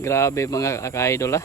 Grabe mga ka-idol ah.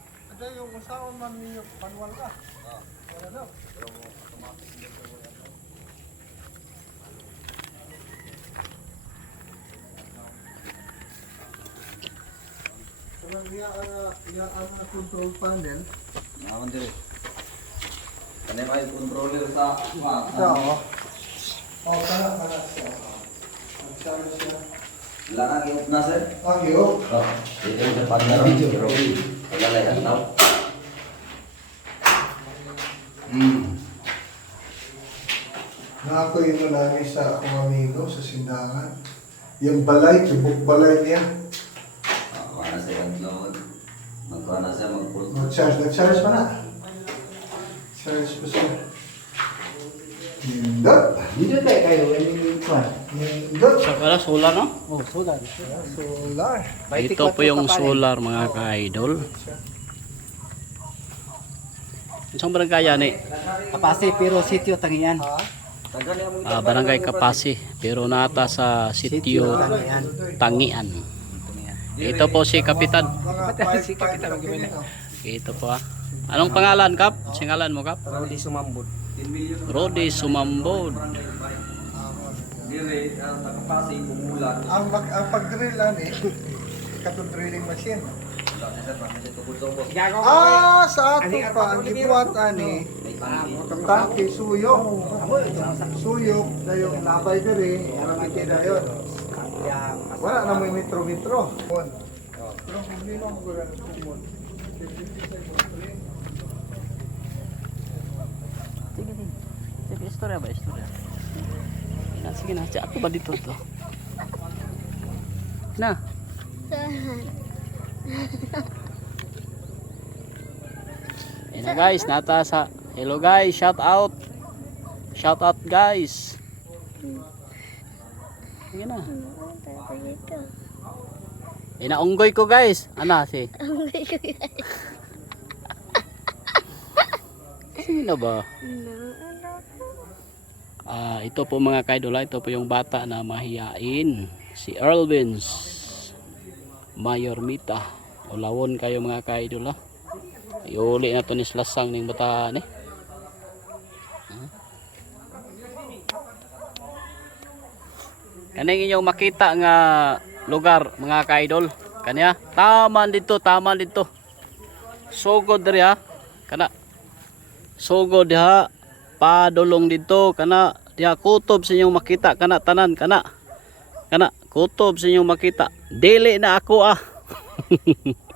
Ito yung usawan man niyo manual ka. Oo. Wala daw. Pero automatic dito. Kung niya ang niya ang mga control panel. Naman diri. Kani may controller sa smart. Ito oh. Oh, kana kana siya. Ang sabi siya. Wala na giup na sir. Ah, yo. Oh, dito yung na rin. Wala yan tao. Hmm. Na ako yung nani sa akong amigo sa sindahan. Yung balay, tibok balay niya. Ako na siya ang load. Magkuha na siya mag-pull. Nag-charge, nag-charge pa na. Charge pa siya. Nindot. Dito tayo kayo. So pala solar no? Oh, solar. Solar. Ito po yung solar mga ka-idol. Isang barangay yan eh. Kapase, pero sityo tangian. Ha? Tagal yung Ah, barangay Kapasi. Pero nata sa sitio tangian. Tangian. Ito po si Kapitan. Mga Si 5 Kapitan, five magiging na. Ito po ah. Anong pangalan Kap? Singalan mo Kap? Rodi sumambot. Rodi Sumambod. Dire, ang nakapasi, kumulan. Ang, mag, ang pag-drill ani, katong drilling machine. Ah, sa ato pa, ang gibuhat ani, ang tangke, suyok. Suyok, dayo labay diri, ang makita dayon. Wala na may metro-metro. Pero ang problema mo ko ganun kumon. Sige, sige. Sige, istorya ba? Istorya. Na, sige na. Ako ba dito to? Na. Yan na guys, nata sa Hello guys, shout out. Shout out guys. Sige na. Inaunggoy ko guys. Ana si. Sige na ba? Ah, ito po mga kaidola, ito po yung bata na mahiyain. Si Erlvins Mayor Mita. Ulawon kayo mga kaidola. Iuli na to ni Slasang ning bata ni. Kaning inyong makita nga lugar mga kaidol. Kanya, taman dito, taman dito. Sugod diri ha. Kana. Sugod diha padulong dito kana diha kutob sa inyong makita kana tanan kana. Kana kutob sa inyong makita. Dili na ako ah.